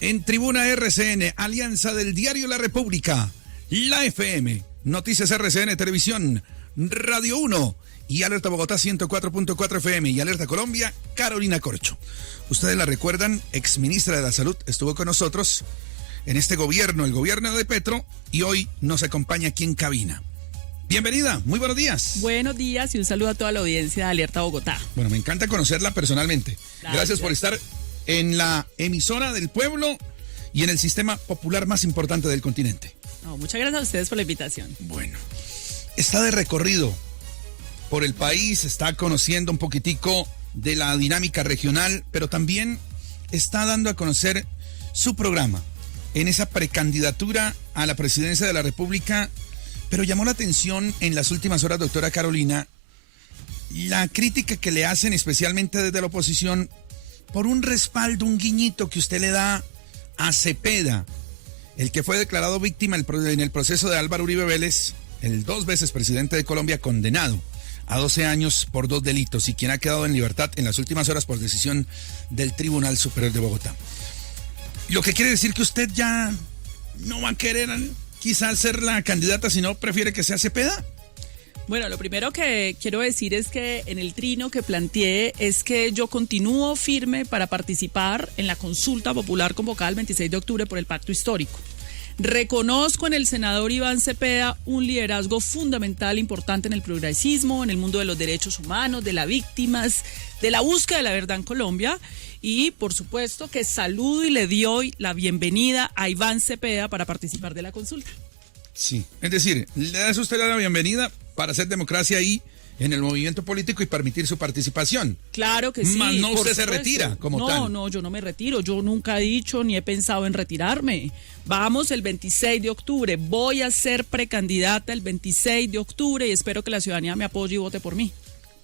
En Tribuna RCN, Alianza del Diario La República, la FM, Noticias RCN Televisión, Radio 1 y Alerta Bogotá 104.4 FM y Alerta Colombia, Carolina Corcho. Ustedes la recuerdan, exministra de la Salud, estuvo con nosotros en este gobierno, el gobierno de Petro, y hoy nos acompaña aquí en cabina. Bienvenida, muy buenos días. Buenos días y un saludo a toda la audiencia de Alerta Bogotá. Bueno, me encanta conocerla personalmente. Gracias por estar en la emisora del pueblo y en el sistema popular más importante del continente. No, muchas gracias a ustedes por la invitación. Bueno, está de recorrido por el país, está conociendo un poquitico de la dinámica regional, pero también está dando a conocer su programa en esa precandidatura a la presidencia de la República. Pero llamó la atención en las últimas horas, doctora Carolina, la crítica que le hacen especialmente desde la oposición por un respaldo, un guiñito que usted le da a Cepeda, el que fue declarado víctima en el proceso de Álvaro Uribe Vélez, el 2 veces presidente de Colombia, condenado a 12 años por 2 delitos y quien ha quedado en libertad en las últimas horas por decisión del Tribunal Superior de Bogotá. Lo que quiere decir que usted ya no va a querer quizás ser la candidata, sino prefiere que sea Cepeda. Bueno, lo primero que quiero decir es que en el trino que planteé es que yo continúo firme para participar en la consulta popular convocada el 26 de octubre por el Pacto Histórico. Reconozco en el senador Iván Cepeda un liderazgo fundamental, importante en el progresismo, en el mundo de los derechos humanos, de las víctimas, de la búsqueda de la verdad en Colombia. Y por supuesto que saludo y le doy la bienvenida a Iván Cepeda para participar de la consulta. Sí, es decir, le das usted la bienvenida para hacer democracia ahí en el movimiento político y permitir su participación. Claro que sí. Mas no usted se retira como tal. No, yo no me retiro. Yo nunca he dicho ni he pensado en retirarme. Vamos el 26 de octubre. Voy a ser precandidata el 26 de octubre y espero que la ciudadanía me apoye y vote por mí.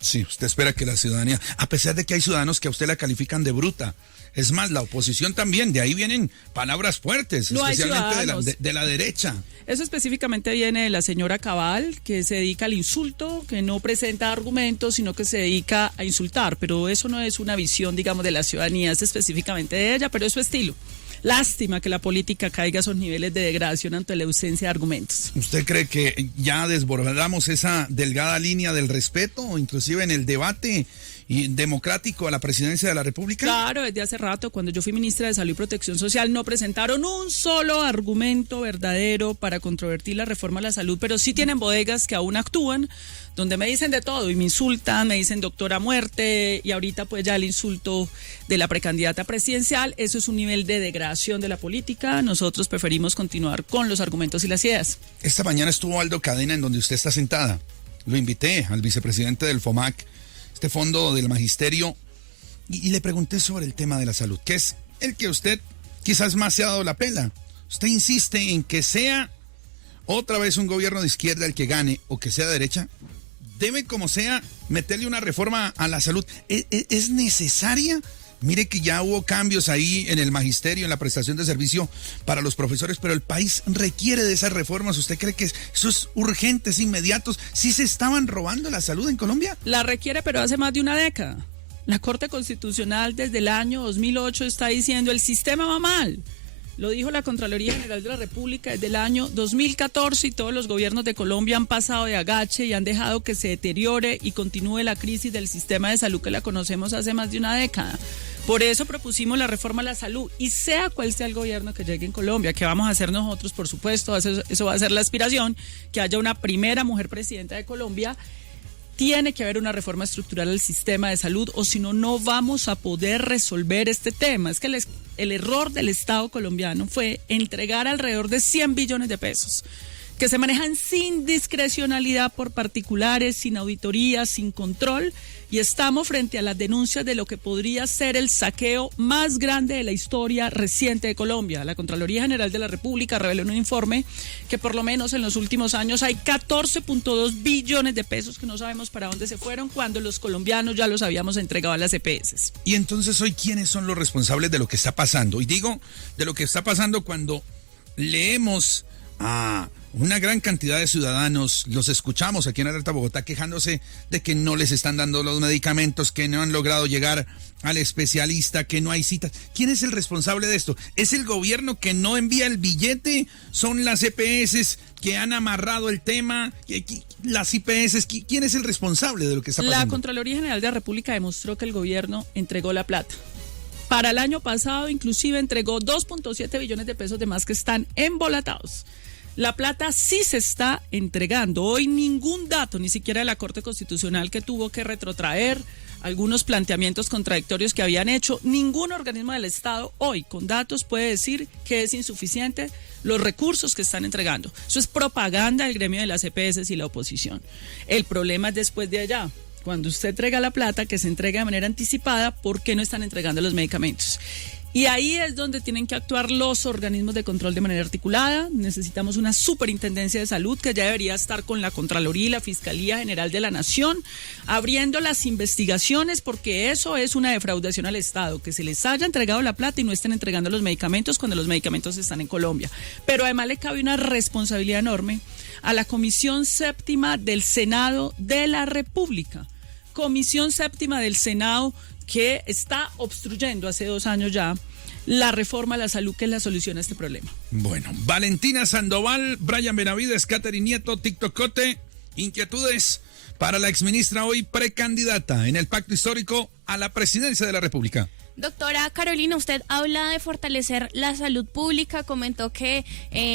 Sí, usted espera que la ciudadanía, a pesar de que hay ciudadanos que a usted la califican de bruta, es más, la oposición también, de ahí vienen palabras fuertes, no especialmente de la derecha. Eso específicamente viene de la señora Cabal, que se dedica al insulto, que no presenta argumentos, sino que se dedica a insultar, pero eso no es una visión, digamos, de la ciudadanía, es específicamente de ella, pero es su estilo. Lástima que la política caiga a esos niveles de degradación ante la ausencia de argumentos. ¿Usted cree que ya desbordamos esa delgada línea del respeto, inclusive en el debate democrático a la presidencia de la República? Claro, desde hace rato, cuando yo fui ministra de Salud y Protección Social, no presentaron un solo argumento verdadero para controvertir la reforma a la salud, pero sí tienen bodegas que aún actúan, donde me dicen de todo y me insultan, me dicen doctora muerte y ahorita pues ya el insulto de la precandidata presidencial. Eso es un nivel de degradación de la política. Nosotros preferimos continuar con los argumentos y las ideas. Esta mañana estuvo Aldo Cadena en donde usted está sentada. Lo invité al vicepresidente del FOMAC, este fondo del magisterio, y le pregunté sobre el tema de la salud, que es el que usted quizás más se ha dado la pela. Usted insiste en que sea otra vez un gobierno de izquierda el que gane o que sea de derecha. Debe, como sea, meterle una reforma a la salud. ¿Es necesaria? Mire que ya hubo cambios ahí en el magisterio, en la prestación de servicio para los profesores, pero el país requiere de esas reformas. ¿Usted cree que eso es urgente, es inmediato? ¿Sí se estaban robando la salud en Colombia? La requiere, pero hace más de una década. La Corte Constitucional desde el año 2008 está diciendo el sistema va mal. Lo dijo la Contraloría General de la República desde el año 2014 y todos los gobiernos de Colombia han pasado de agache y han dejado que se deteriore y continúe la crisis del sistema de salud que la conocemos hace más de una década. Por eso propusimos la reforma a la salud y sea cual sea el gobierno que llegue en Colombia, que vamos a hacer nosotros, por supuesto, eso va a ser la aspiración, que haya una primera mujer presidenta de Colombia. Tiene que haber una reforma estructural al sistema de salud o si no, no vamos a poder resolver este tema. Es que el error del Estado colombiano fue entregar alrededor de 100 billones de pesos que se manejan sin discrecionalidad por particulares, sin auditoría, sin control, y estamos frente a las denuncias de lo que podría ser el saqueo más grande de la historia reciente de Colombia. La Contraloría General de la República reveló en un informe que por lo menos en los últimos años hay 14.2 billones de pesos que no sabemos para dónde se fueron cuando los colombianos ya los habíamos entregado a las EPS. Y entonces hoy, ¿quiénes son los responsables de lo que está pasando? Y digo de lo que está pasando cuando leemos a una gran cantidad de ciudadanos, los escuchamos aquí en Alerta Bogotá quejándose de que no les están dando los medicamentos, que no han logrado llegar al especialista, que no hay citas. ¿Quién es el responsable de esto? ¿Es el gobierno que no envía el billete? ¿Son las EPS que han amarrado el tema? ¿Las IPS? ¿Quién es el responsable de lo que está pasando? La Contraloría General de la República demostró que el gobierno entregó la plata. Para el año pasado, inclusive, entregó 2.7 billones de pesos de más que están embolatados. La plata sí se está entregando. Hoy ningún dato, ni siquiera de la Corte Constitucional, que tuvo que retrotraer algunos planteamientos contradictorios que habían hecho, ningún organismo del Estado hoy con datos puede decir que es insuficiente los recursos que están entregando. Eso es propaganda del gremio de las EPS y la oposición. El problema es después de allá. Cuando usted entrega la plata, que se entrega de manera anticipada, ¿por qué no están entregando los medicamentos? Y ahí es donde tienen que actuar los organismos de control de manera articulada. Necesitamos una superintendencia de salud que ya debería estar con la Contraloría y la Fiscalía General de la Nación, abriendo las investigaciones, porque eso es una defraudación al Estado, que se les haya entregado la plata y no estén entregando los medicamentos cuando los medicamentos están en Colombia. Pero además le cabe una responsabilidad enorme a la Comisión Séptima del Senado de la República. Comisión Séptima del Senado que está obstruyendo hace 2 años ya la reforma a la salud, que es la solución a este problema. Bueno, Valentina Sandoval, Brian Benavides, Catherine Nieto, TikTokote, inquietudes para la exministra hoy precandidata en el pacto histórico a la presidencia de la República. Doctora Carolina, usted habla de fortalecer la salud pública, comentó que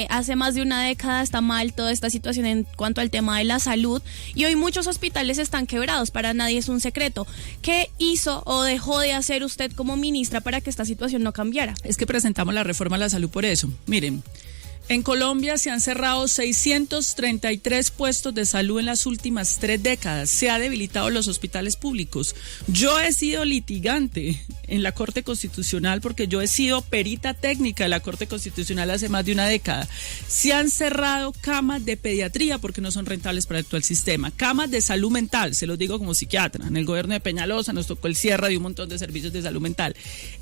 hace más de una década está mal toda esta situación en cuanto al tema de la salud y hoy muchos hospitales están quebrados, para nadie es un secreto. ¿Qué hizo o dejó de hacer usted como ministra para que esta situación no cambiara? Es que presentamos la reforma a la salud por eso. Miren, en Colombia se han cerrado 633 puestos de salud en las últimas 3 décadas. Se ha debilitado los hospitales públicos. Yo he sido litigante en la Corte Constitucional porque yo he sido perita técnica de la Corte Constitucional hace más de una década. Se han cerrado camas de pediatría porque no son rentables para el actual sistema. Camas de salud mental, se los digo como psiquiatra. En el gobierno de Peñalosa nos tocó el cierre de un montón de servicios de salud mental.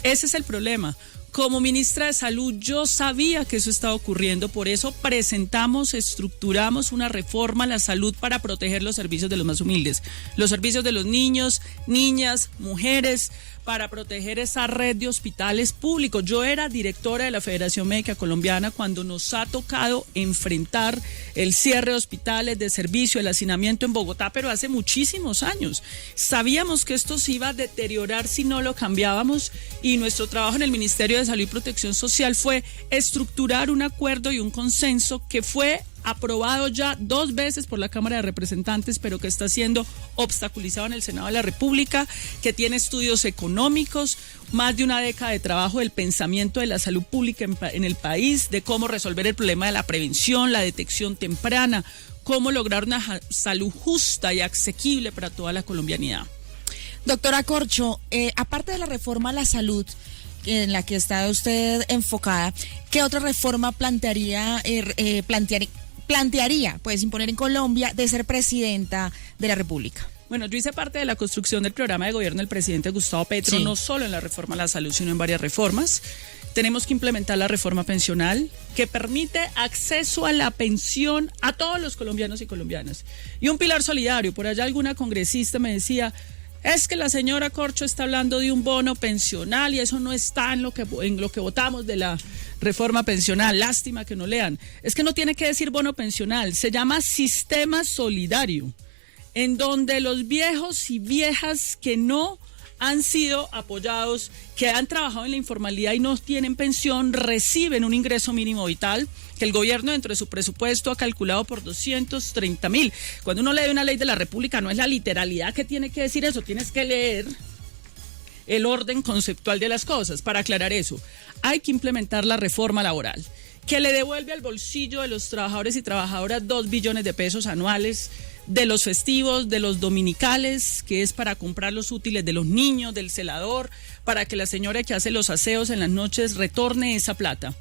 Ese es el problema. Como ministra de Salud yo sabía que eso estaba ocurriendo, por eso presentamos, estructuramos una reforma a la salud para proteger los servicios de los más humildes, los servicios de los niños, niñas, mujeres, para proteger esa red de hospitales públicos. Yo era directora de la Federación Médica Colombiana cuando nos ha tocado enfrentar el cierre de hospitales, de servicio, el hacinamiento en Bogotá, pero hace muchísimos años. Sabíamos que esto se iba a deteriorar si no lo cambiábamos y nuestro trabajo en el Ministerio de Salud y Protección Social fue estructurar un acuerdo y un consenso que fue aprobado ya 2 veces por la Cámara de Representantes, pero que está siendo obstaculizado en el Senado de la República, que tiene estudios económicos, más de una década de trabajo del pensamiento de la salud pública en el país, de cómo resolver el problema de la prevención, la detección temprana, cómo lograr una salud justa y asequible para toda la colombianidad. Doctora Corcho, aparte de la reforma a la salud, en la que está usted enfocada, ¿qué otra reforma plantearía pues imponer en Colombia de ser presidenta de la República? Bueno, yo hice parte de la construcción del programa de gobierno del presidente Gustavo Petro, sí, no solo en la reforma a la salud, sino en varias reformas. Tenemos que implementar la reforma pensional, que permite acceso a la pensión a todos los colombianos y colombianas. Y un pilar solidario. Por allá alguna congresista me decía, es que la señora Corcho está hablando de un bono pensional y eso no está en lo que votamos de la reforma pensional. Lástima que no lean. Es que no tiene que decir bono pensional, se llama sistema solidario, en donde los viejos y viejas que no han sido apoyados, que han trabajado en la informalidad y no tienen pensión, reciben un ingreso mínimo vital que el gobierno dentro de su presupuesto ha calculado por 230.000. Cuando uno lee una ley de la República no es la literalidad que tiene que decir eso, tienes que leer el orden conceptual de las cosas. Para aclarar eso, hay que implementar la reforma laboral, que le devuelve al bolsillo de los trabajadores y trabajadoras 2 billones de pesos anuales, de los festivos, de los dominicales, que es para comprar los útiles de los niños, del celador, para que la señora que hace los aseos en las noches retorne esa plata.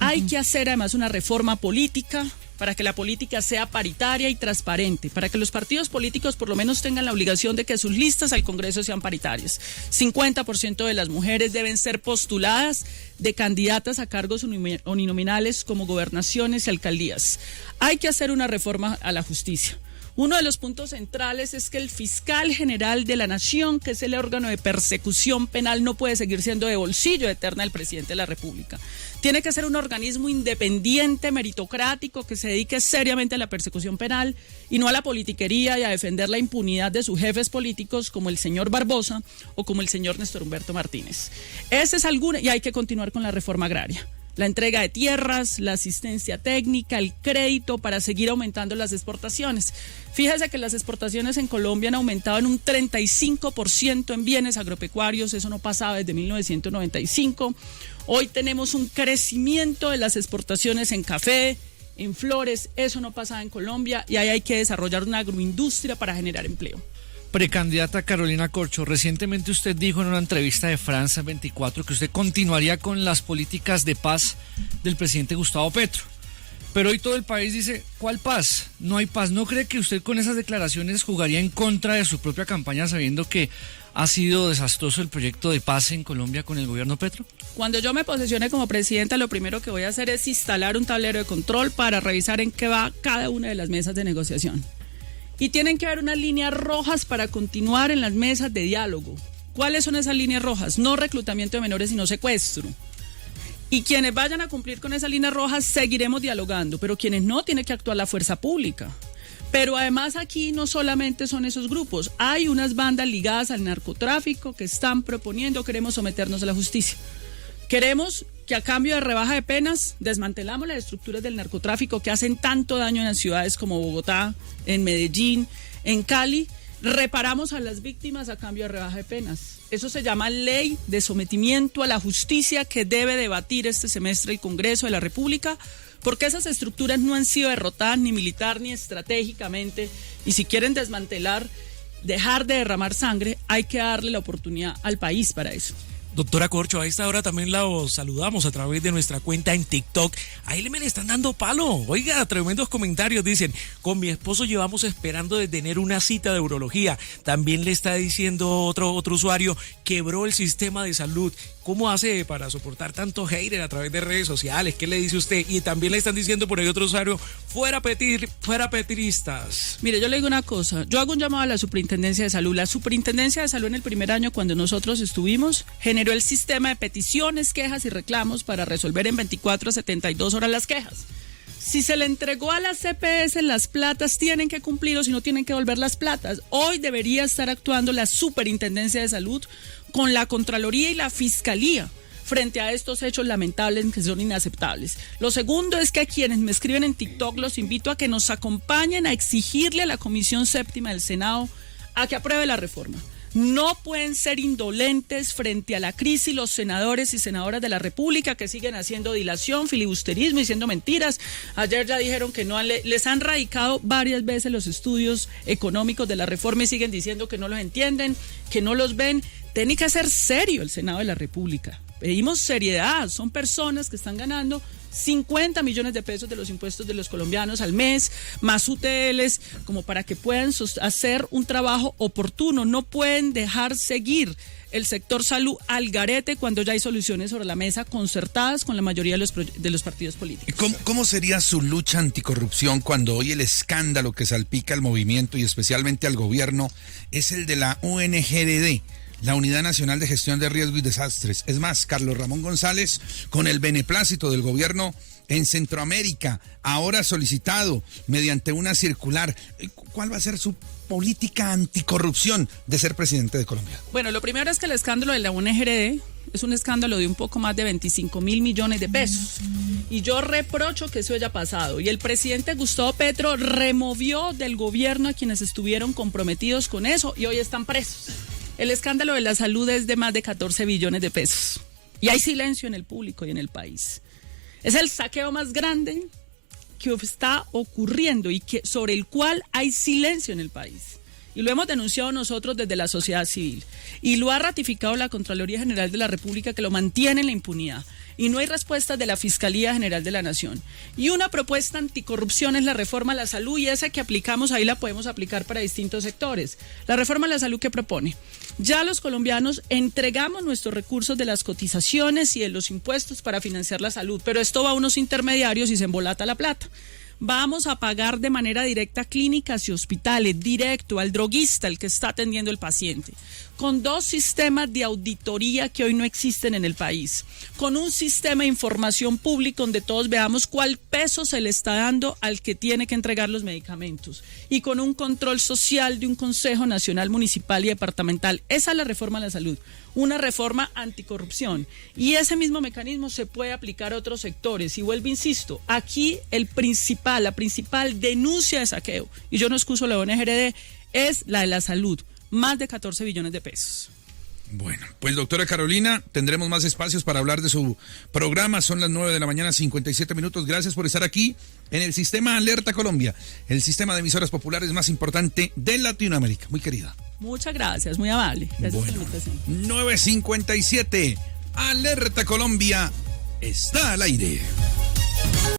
Hay que hacer además una reforma política para que la política sea paritaria y transparente, para que los partidos políticos por lo menos tengan la obligación de que sus listas al Congreso sean paritarias. 50% de las mujeres deben ser postuladas de candidatas a cargos uninominales como gobernaciones y alcaldías. Hay que hacer una reforma a la justicia. Uno de los puntos centrales es que el fiscal general de la Nación, que es el órgano de persecución penal, no puede seguir siendo de bolsillo eterna del presidente de la República. Tiene que ser un organismo independiente, meritocrático, que se dedique seriamente a la persecución penal y no a la politiquería y a defender la impunidad de sus jefes políticos como el señor Barbosa o como el señor Néstor Humberto Martínez. Ese es alguno, y hay que continuar con la reforma agraria. La entrega de tierras, la asistencia técnica, el crédito para seguir aumentando las exportaciones. Fíjese que las exportaciones en Colombia han aumentado en un 35% en bienes agropecuarios, eso no pasaba desde 1995. Hoy tenemos un crecimiento de las exportaciones en café, en flores, eso no pasaba en Colombia y ahí hay que desarrollar una agroindustria para generar empleo. Precandidata Carolina Corcho, recientemente usted dijo en una entrevista de France 24 que usted continuaría con las políticas de paz del presidente Gustavo Petro. Pero hoy todo el país dice, ¿cuál paz? No hay paz. ¿No cree que usted con esas declaraciones jugaría en contra de su propia campaña sabiendo que ha sido desastroso el proyecto de paz en Colombia con el gobierno Petro? Cuando yo me posesione como presidenta, lo primero que voy a hacer es instalar un tablero de control para revisar en qué va cada una de las mesas de negociación. Y tienen que haber unas líneas rojas para continuar en las mesas de diálogo. ¿Cuáles son esas líneas rojas? No reclutamiento de menores, sino secuestro. Y quienes vayan a cumplir con esas líneas rojas, seguiremos dialogando, pero quienes no, tiene que actuar la fuerza pública. Pero además aquí no solamente son esos grupos, hay unas bandas ligadas al narcotráfico que están proponiendo, queremos someternos a la justicia. Queremos que a cambio de rebaja de penas desmantelamos las estructuras del narcotráfico que hacen tanto daño en las ciudades como Bogotá, en Medellín, en Cali. Reparamos a las víctimas a cambio de rebaja de penas. Eso se llama ley de sometimiento a la justicia que debe debatir este semestre el Congreso de la República, porque esas estructuras no han sido derrotadas ni militar ni estratégicamente, y si quieren desmantelar, dejar de derramar sangre, hay que darle la oportunidad al país para eso. Doctora Corcho, a esta hora también la saludamos a través de nuestra cuenta en TikTok. A él me le están dando palo. Oiga, tremendos comentarios. Dicen, con mi esposo llevamos esperando de tener una cita de urología. También le está diciendo otro usuario, quebró el sistema de salud. ¿Cómo hace para soportar tanto hater a través de redes sociales? ¿Qué le dice usted? Y también le están diciendo por ahí otro usuario, fuera petiristas. Mire, yo le digo una cosa, yo hago un llamado a la Superintendencia de Salud. La Superintendencia de Salud en el primer año, cuando nosotros estuvimos, generó el sistema de peticiones, quejas y reclamos para resolver en 24 a 72 horas las quejas. Si se le entregó a las CPS las platas, tienen que cumplir, o si no tienen que devolver las platas. Hoy debería estar actuando la Superintendencia de Salud con la Contraloría y la Fiscalía frente a estos hechos lamentables que son inaceptables. Lo segundo es que a quienes me escriben en TikTok los invito a que nos acompañen a exigirle a la Comisión Séptima del Senado a que apruebe la reforma. No pueden ser indolentes frente a la crisis los senadores y senadoras de la República que siguen haciendo dilación, filibusterismo y diciendo mentiras. Ayer ya dijeron que no les han radicado varias veces los estudios económicos de la reforma y siguen diciendo que no los entienden, que no los ven. Tiene que ser serio el Senado de la República. Pedimos seriedad, son personas que están ganando 50 millones de pesos de los impuestos de los colombianos al mes, más UTLs, como para que puedan hacer un trabajo oportuno. No pueden dejar seguir el sector salud al garete cuando ya hay soluciones sobre la mesa concertadas con la mayoría de los partidos políticos. ¿Cómo sería su lucha anticorrupción cuando hoy el escándalo que salpica al movimiento y especialmente al gobierno es el de la UNGDD? La Unidad Nacional de Gestión de Riesgos y Desastres. Es más, Carlos Ramón González, con el beneplácito del gobierno en Centroamérica, ahora solicitado mediante una circular. ¿Cuál va a ser su política anticorrupción de ser presidente de Colombia? Bueno, lo primero es que el escándalo de la UNGRD es un escándalo de un poco más de 25 mil millones de pesos. Y yo reprocho que eso haya pasado. Y el presidente Gustavo Petro removió del gobierno a quienes estuvieron comprometidos con eso y hoy están presos. El escándalo de la salud es de más de 14 billones de pesos. Y hay silencio en el público y en el país. Es el saqueo más grande que está ocurriendo y sobre el cual hay silencio en el país. Y lo hemos denunciado nosotros desde la sociedad civil. Y lo ha ratificado la Contraloría General de la República, que lo mantiene en la impunidad. y no hay respuestas de la Fiscalía General de la Nación. Y una propuesta anticorrupción es la reforma a la salud, y esa que aplicamos ahí la podemos aplicar para distintos sectores. La reforma a la salud, ¿qué propone? Ya los colombianos entregamos nuestros recursos de las cotizaciones y de los impuestos para financiar la salud, pero esto va a unos intermediarios y se embolata la plata. Vamos a pagar de manera directa clínicas y hospitales, directo al droguista, el que está atendiendo el paciente, con 2 sistemas de auditoría que hoy no existen en el país, con un sistema de información pública donde todos veamos cuál peso se le está dando al que tiene que entregar los medicamentos, y con un control social de un Consejo Nacional Municipal y Departamental. Esa es la reforma a la salud, una reforma anticorrupción, y ese mismo mecanismo se puede aplicar a otros sectores. Y vuelvo, insisto, aquí la principal denuncia de saqueo, y yo no excuso la ONG, es la de la salud, más de 14 billones de pesos. Bueno, pues doctora Carolina, tendremos más espacios para hablar de su programa. Son las 9 de la mañana, 57 minutos. Gracias por estar aquí en el Sistema Alerta Colombia, el sistema de emisoras populares más importante de Latinoamérica. Muy querida. Muchas gracias, muy amable. Gracias por la invitación. 9:57, Alerta Colombia está al aire.